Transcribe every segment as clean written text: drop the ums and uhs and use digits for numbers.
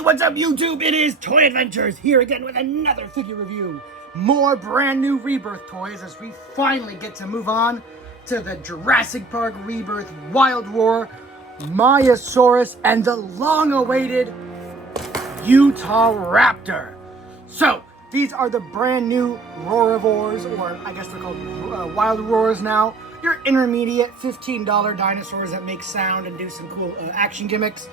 Hey, what's up YouTube? It is Toy Adventures here again with another figure review. More brand new Rebirth toys as we finally get to move on to the Jurassic Park Rebirth Wild Roar, Maiasaurus, and the long-awaited Utahraptor. So, these are the brand new Roarivores, or I guess they're called Wild Roars now. Your intermediate $15 dinosaurs that make sound and do some cool action gimmicks.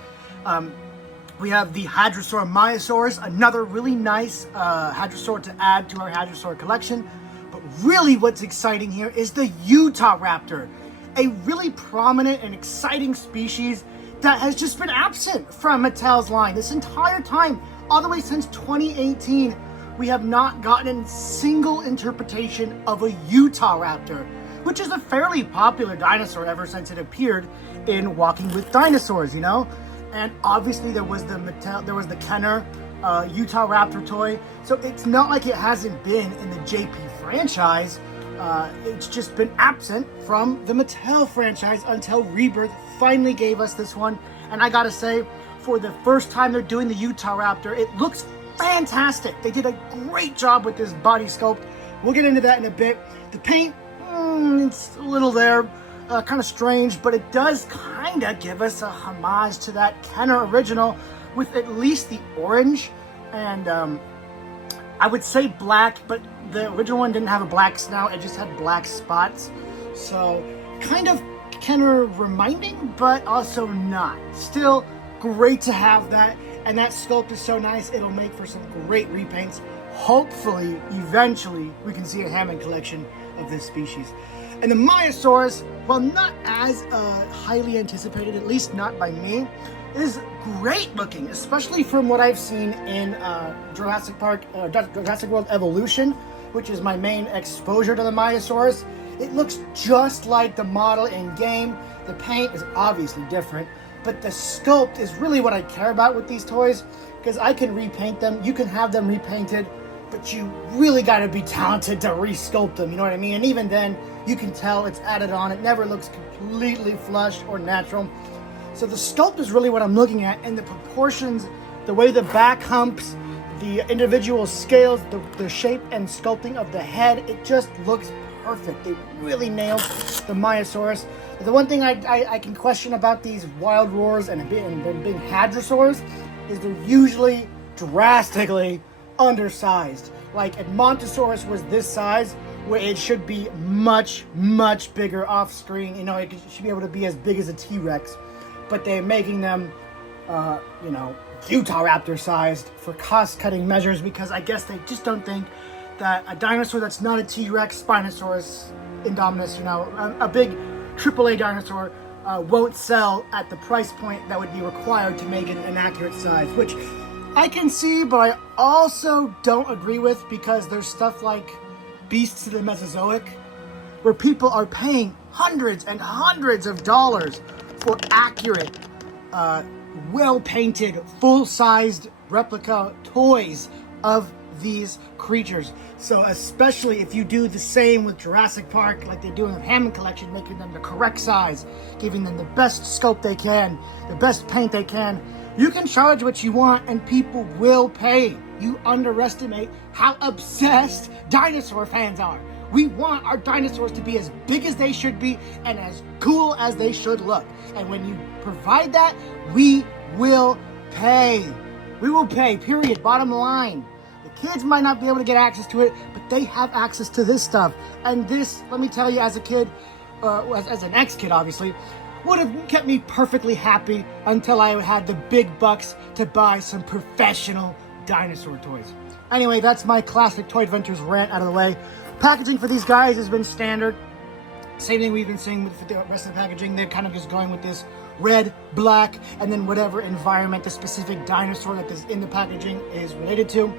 We have the Hadrosaur Maiasaurus, another really nice Hadrosaur to add to our Hadrosaur collection. But really what's exciting here is the Utahraptor, a really prominent and exciting species that has just been absent from Mattel's line this entire time. All the way since 2018, we have not gotten a single interpretation of a Utahraptor, which is a fairly popular dinosaur ever since it appeared in Walking with Dinosaurs, you know? And obviously there was the Kenner Utahraptor toy. So it's not like it hasn't been in the JP franchise. It's just been absent from the Mattel franchise until Rebirth finally gave us this one. And I gotta say, for the first time they're doing the Utahraptor, it looks fantastic. They did a great job with this body sculpt. We'll get into that in a bit. The paint, it's a little there. Kind of strange, but it does kind of give us a homage to that Kenner original with at least the orange and I would say black, but the original one didn't have a black snout, it just had black spots. So kind of Kenner reminding, but also not. Still great to have that, and that sculpt is so nice, it'll make for some great repaints. Hopefully, eventually, we can see a Hammond collection of this species. And the Maiasaurus, while not as highly anticipated, at least not by me, is great looking, especially from what I've seen in Jurassic World Evolution, which is my main exposure to the Maiasaurus. It looks just like the model in game. The paint is obviously different, but the sculpt is really what I care about with these toys, because I can repaint them, you can have them repainted, but you really got to be talented to re-sculpt them, you know what I mean? And even then, you can tell it's added on. It never looks completely flush or natural. So the sculpt is really what I'm looking at, and the proportions, the way the back humps, the individual scales, the shape and sculpting of the head, it just looks perfect. They really nailed the Maiasaurus. The one thing I can question about these Wild Roars and big Hadrosaurs is they're usually drastically undersized. Like Edmontosaurus was this size, where it should be much bigger off screen. You know, it should be able to be as big as a T-Rex, but they're making them you know, Utahraptor sized for cost cutting measures, because I guess they just don't think that a dinosaur that's not a T-Rex, Spinosaurus, Indominus, you know, a big AAA dinosaur won't sell at the price point that would be required to make it an accurate size, which I can see, but I also don't agree with, because there's stuff like Beasts of the Mesozoic, where people are paying hundreds and hundreds of dollars for accurate, well-painted, full-sized replica toys of these creatures. So especially if you do the same with Jurassic Park, like they do in the Hammond collection, making them the correct size, giving them the best sculpt they can, the best paint they can, you can charge what you want and people will pay. You underestimate how obsessed dinosaur fans are. We want our dinosaurs to be as big as they should be and as cool as they should look. And when you provide that, we will pay. We will pay, period, bottom line. The kids might not be able to get access to it, but they have access to this stuff. And this, let me tell you, as a kid, as an ex-kid obviously, would have kept me perfectly happy until I had the big bucks to buy some professional dinosaur toys. Anyway, that's my classic Toy Adventures rant out of the way. Packaging for these guys has been standard. Same thing we've been seeing with the rest of the packaging. They're kind of just going with this red, black, and then whatever environment the specific dinosaur that is in the packaging is related to.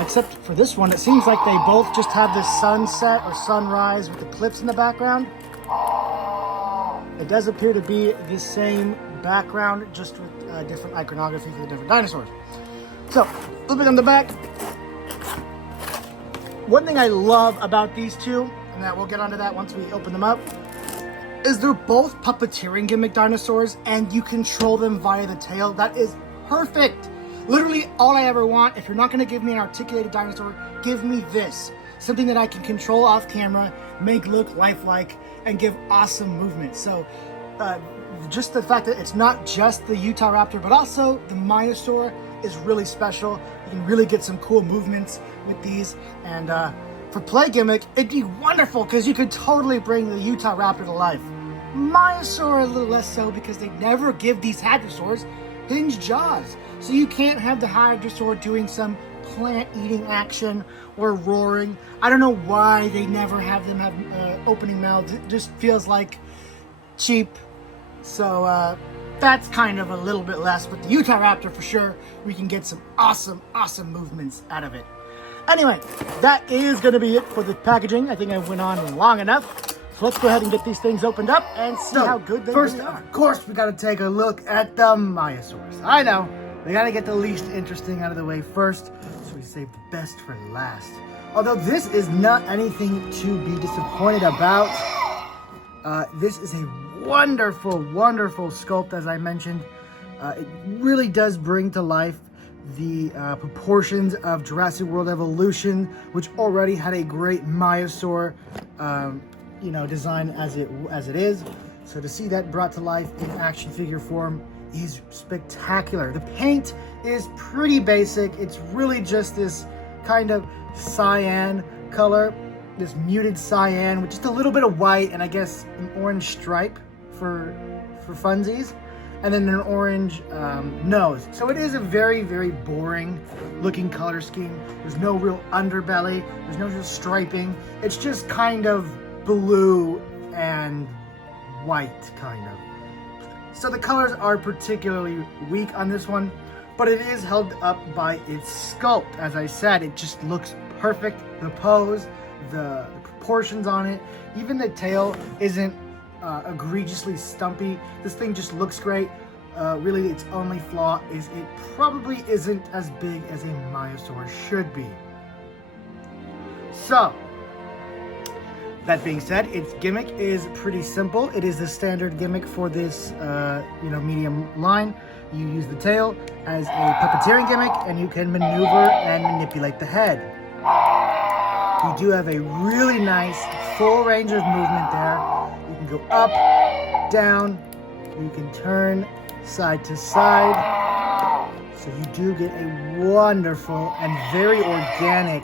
Except for this one, it seems like they both just have this sunset or sunrise with the cliffs in the background. It does appear to be the same background, just with different iconography for the different dinosaurs. So, flipping on the back, one thing I love about these two, and that we'll get onto that once we open them up, is they're both puppeteering gimmick dinosaurs, and you control them via the tail. That is perfect. Literally all I ever want, if you're not gonna give me an articulated dinosaur, give me this. Something that I can control off camera, make look lifelike, and give awesome movement. So just the fact that it's not just the Utahraptor, but also the Maiasaura is really special. You can really get some cool movements with these. And for play gimmick, it'd be wonderful because you could totally bring the Utahraptor to life. Maiasaura a little less so because they never give these hadrosaurs hinged jaws. So you can't have the hadrosaur doing some plant-eating action or roaring. I don't know why they never have them have opening mouths. It just feels like cheap. So that's kind of a little bit less, but the Utahraptor for sure, we can get some awesome movements out of it. Anyway, that is going to be it for the packaging. I think I went on long enough. So let's go ahead and get these things opened up and see how good they really are. Of course, we got to take a look at the Maiasaurus. I know, we got to get the least interesting out of the way first, so we save the best for last. Although this is not anything to be disappointed about. This is a wonderful sculpt, as I mentioned. It really does bring to life the proportions of Jurassic World Evolution, which already had a great Maiasaur design as it is. So to see that brought to life in action figure form is spectacular. The paint is pretty basic. It's really just this kind of cyan color, this muted cyan with just a little bit of white and I guess an orange stripe for funsies, and then an orange nose. So it is a very boring looking color scheme. There's no real underbelly, there's no real striping. It's just kind of blue and white, kind of. So the colors are particularly weak on this one, but it is held up by its sculpt. As I said, it just looks perfect. The pose, the proportions on it, even the tail isn't egregiously stumpy. This thing just looks great. Really, its only flaw is it probably isn't as big as a Maiasaur should be. So, that being said, its gimmick is pretty simple. It is the standard gimmick for this, medium line. You use the tail as a puppeteering gimmick, and you can maneuver and manipulate the head. You do have a really nice full range of movement there. You can go up, down, you can turn side to side. So you do get a wonderful and very organic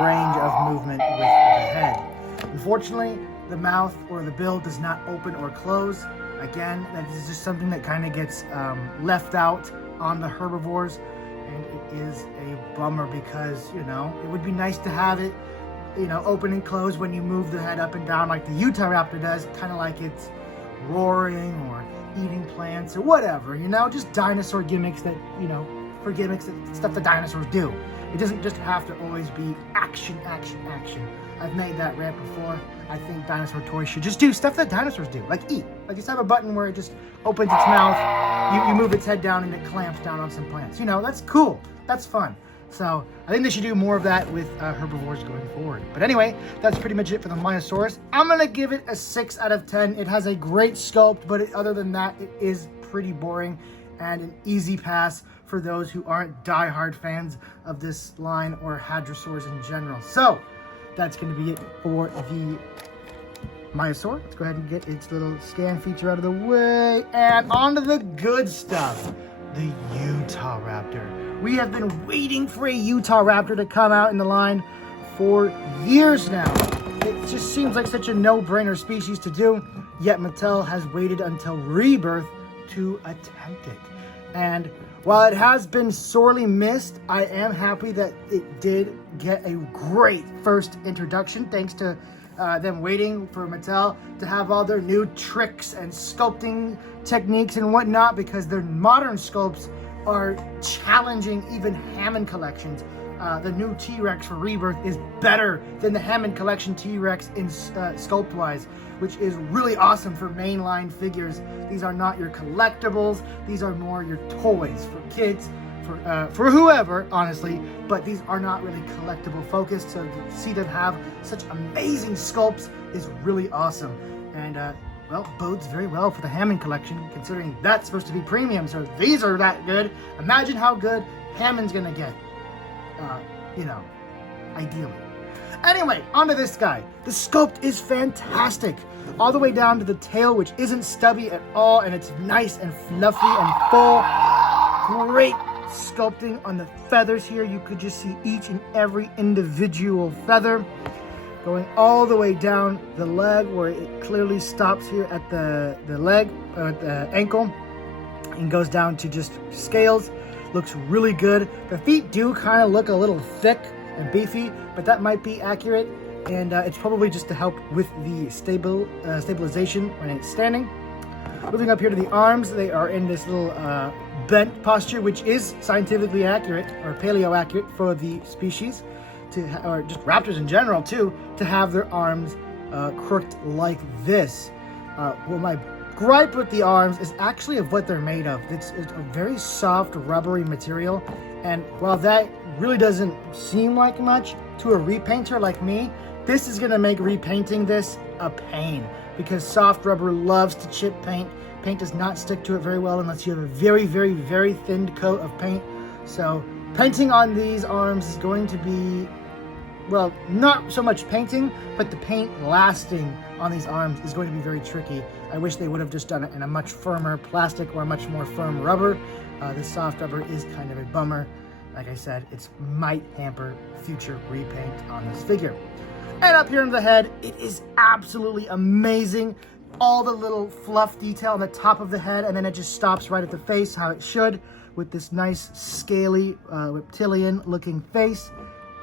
range of movement with the head. Unfortunately, the mouth or the bill does not open or close. Again, that is just something that kind of gets left out on the herbivores, and it is a bummer because, it would be nice to have it, open and close when you move the head up and down like the Utahraptor does, kind of like it's roaring or eating plants or whatever, just dinosaur gimmicks that, for gimmicks, that stuff the dinosaurs do. It doesn't just have to always be action. I've made that rant before. I think dinosaur toys should just do stuff that dinosaurs do, like eat. Like just have a button where it just opens its mouth, you move its head down and it clamps down on some plants. That's cool. That's fun. So I think they should do more of that with herbivores going forward. But anyway, that's pretty much it for the Maiasaurus. I'm going to give it a 6 out of 10. It has a great sculpt, but other than that, it is pretty boring and an easy pass for those who aren't diehard fans of this line or hadrosaurs in general. So that's going to be it for the Maiasaur. Let's go ahead and get its little scan feature out of the way. And on to the good stuff, the Utahraptor. We have been waiting for a Utahraptor to come out in the line for years now. It just seems like such a no-brainer species to do, yet Mattel has waited until Rebirth to attempt it. And while it has been sorely missed, I am happy that it did get a great first introduction, thanks to them waiting for Mattel to have all their new tricks and sculpting techniques and whatnot, because their modern sculpts are challenging even Hammond collections. The new T-Rex for Rebirth is better than the Hammond collection T-Rex in sculpt-wise, which is really awesome for mainline figures. These are not your collectibles. These are more your toys for kids, for whoever, honestly. But these are not really collectible focused. So to see them have such amazing sculpts is really awesome. And well, bodes very well for the Hammond collection, considering that's supposed to be premium. So if these are that good, imagine how good Hammond's gonna get, you know, ideally. Anyway, onto this guy. The sculpt is fantastic. All the way down to the tail, which isn't stubby at all, and it's nice and fluffy and full. Great sculpting on the feathers here. You could just see each and every individual feather. Going all the way down the leg, where it clearly stops here at the leg, or at the ankle, and goes down to just scales. Looks really good. The feet do kind of look a little thick and beefy, but that might be accurate, and it's probably just to help with the stabilization when it's standing. Moving up here to the arms, they are in this little bent posture, which is scientifically accurate, or paleo accurate for the species, or just raptors in general too, to have their arms crooked like this. Well, my gripe with the arms is actually of what they're made of. It's a very soft, rubbery material, and while that really doesn't seem like much to a repainter like me, this is going to make repainting this a pain, because soft rubber loves to chip paint. Paint does not stick to it very well unless you have a very, very, very thin coat of paint. So painting on these arms is going to be, well, not so much painting, but the paint lasting on these arms is going to be very tricky. I wish they would have just done it in a much firmer plastic or a much more firm rubber. This soft rubber is kind of a bummer. Like I said, it might hamper future repaint on this figure. And up here in the head, it is absolutely amazing. All the little fluff detail on the top of the head, and then it just stops right at the face, how it should, with this nice scaly reptilian looking face.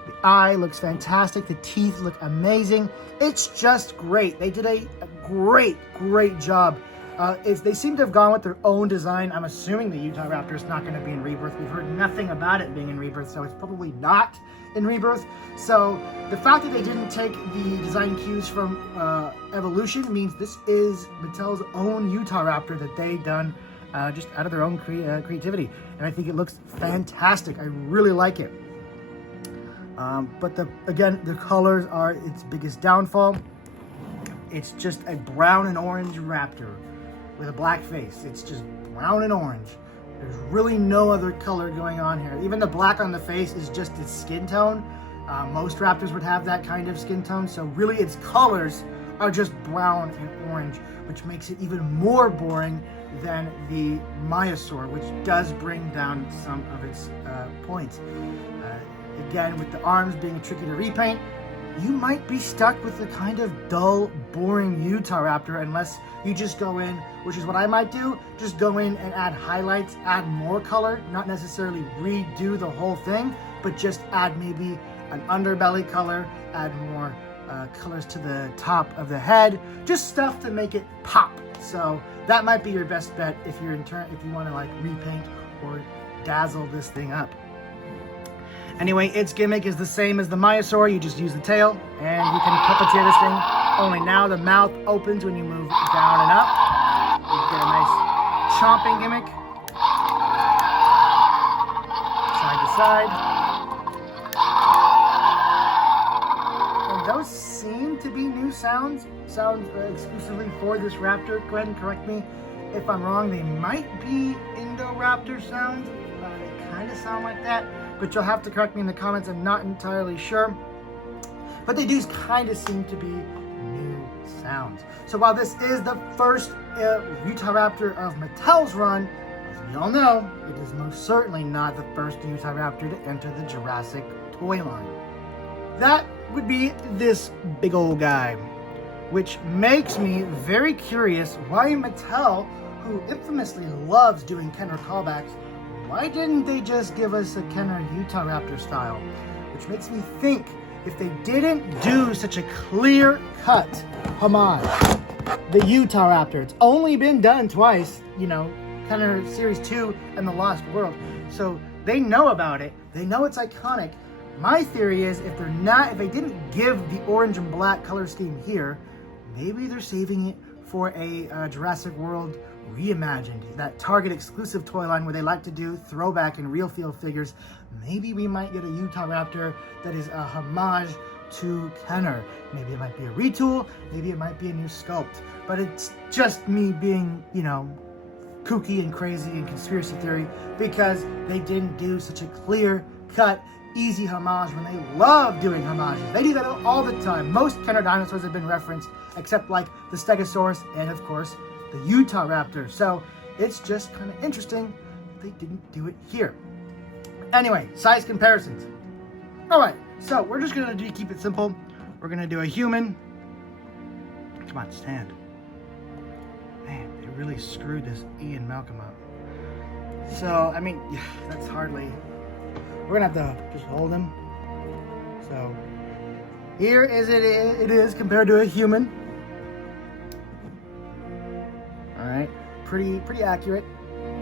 The eye looks fantastic. The teeth look amazing. It's just great. They did a great job. They seem to have gone with their own design. I'm assuming the Utahraptor is not going to be in Rebirth. We've heard nothing about it being in Rebirth, so it's probably not in Rebirth. So the fact that they didn't take the design cues from Evolution means this is Mattel's own Utahraptor that they done just out of their own creativity. And I think it looks fantastic. I really like it. But again, the colors are its biggest downfall. It's just a brown and orange raptor with a black face. It's just brown and orange. There's really no other color going on here. Even the black on the face is just its skin tone. Most raptors would have that kind of skin tone, so really its colors are just brown and orange, which makes it even more boring than the Maiasaur, which does bring down some of its points. Again, with the arms being tricky to repaint, you might be stuck with the kind of dull, boring Utahraptor unless you just go in, which is what I might do, just go in and add highlights, add more color, not necessarily redo the whole thing, but just add maybe an underbelly color, add more colors to the top of the head, just stuff to make it pop. So that might be your best bet if you're if you want to like repaint or dazzle this thing up. Anyway, its gimmick is the same as the Maiasaur. You just use the tail, and you can puppeteer this thing. Only now the mouth opens when you move down and up. You get a nice chomping gimmick. Side to side. And those seem to be new sounds. Sounds exclusively for this raptor. Go ahead and correct me if I'm wrong. They might be Indoraptor sounds. They kind of sound like that. But you'll have to correct me in the comments. I'm not entirely sure. But they do kind of seem to be new sounds. So while this is the first Utahraptor of Mattel's run, as we all know, it is most certainly not the first Utahraptor to enter the Jurassic toy line. That would be this big old guy, which makes me very curious why Mattel, who infamously loves doing Kenner callbacks, why didn't they just give us a Kenner Utahraptor style? Which makes me think, if they didn't do such a clear-cut homage, the Utahraptor, it's only been done twice, you know, Kenner Series 2 and The Lost World, so they know about it, they know it's iconic. My theory is, if they didn't give the orange and black color scheme here, maybe they're saving it for a Jurassic World Reimagined, that Target exclusive toy line where they like to do throwback and real feel figures. Maybe we might get a Utahraptor that is a homage to Kenner. Maybe it might be a retool, maybe it might be a new sculpt, but it's just me being, you know, kooky and crazy and conspiracy theory because they didn't do such a clear-cut, easy homage when they love doing homages. They do that all the time. Most Kenner dinosaurs have been referenced, except like the Stegosaurus and, of course, the Utahraptor. So it's just kind of interesting that they didn't do it here. Anyway, size comparisons. All right, so we're just going to keep it simple. We're going to do a human. Come on, stand. Man, they really screwed this Ian Malcolm up. So, I mean, that's hardly... We're going to have to just hold him. So, here it is compared to a human. All right, pretty accurate.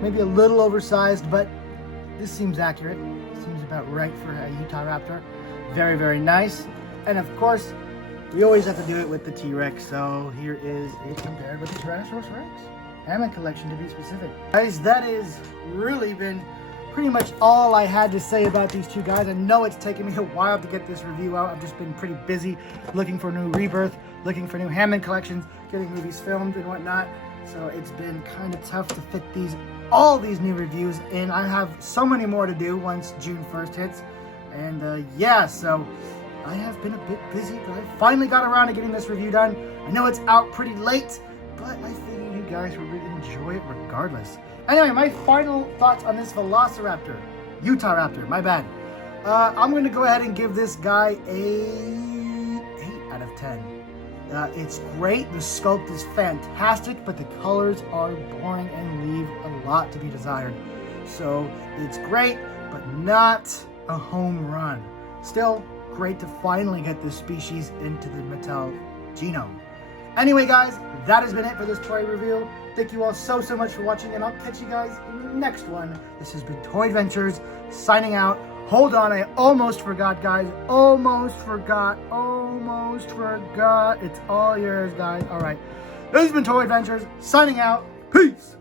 Maybe a little oversized, but this seems accurate. Seems about right for a Utahraptor. Very, very nice. And of course, we always have to do it with the T-Rex. So here is it compared with the Tyrannosaurus Rex. Hammond collection to be specific. Guys, that has really been pretty much all I had to say about these two guys. I know it's taken me a while to get this review out. I've just been pretty busy looking for new Rebirth, looking for new Hammond collections, getting movies filmed and whatnot. So it's been kind of tough to fit all these new reviews in. I have so many more to do once June 1st hits. And yeah, so I have been a bit busy, but I finally got around to getting this review done. I know it's out pretty late, but I figured you guys would really enjoy it regardless. Anyway, my final thoughts on this Utahraptor, my bad. I'm going to go ahead and give this guy a 8 out of 10. It's great, the sculpt is fantastic, but the colors are boring and leave a lot to be desired. So it's great, but not a home run. Still great to finally get this species into the Mattel genome. Anyway guys, that has been it for this toy review. Thank you all so much for watching, and I'll catch you guys in the next one. This has been Toy Adventures, signing out. Hold on, I almost forgot, guys. Almost forgot. It's all yours, guys. All right. This has been Toy Adventures, signing out. Peace.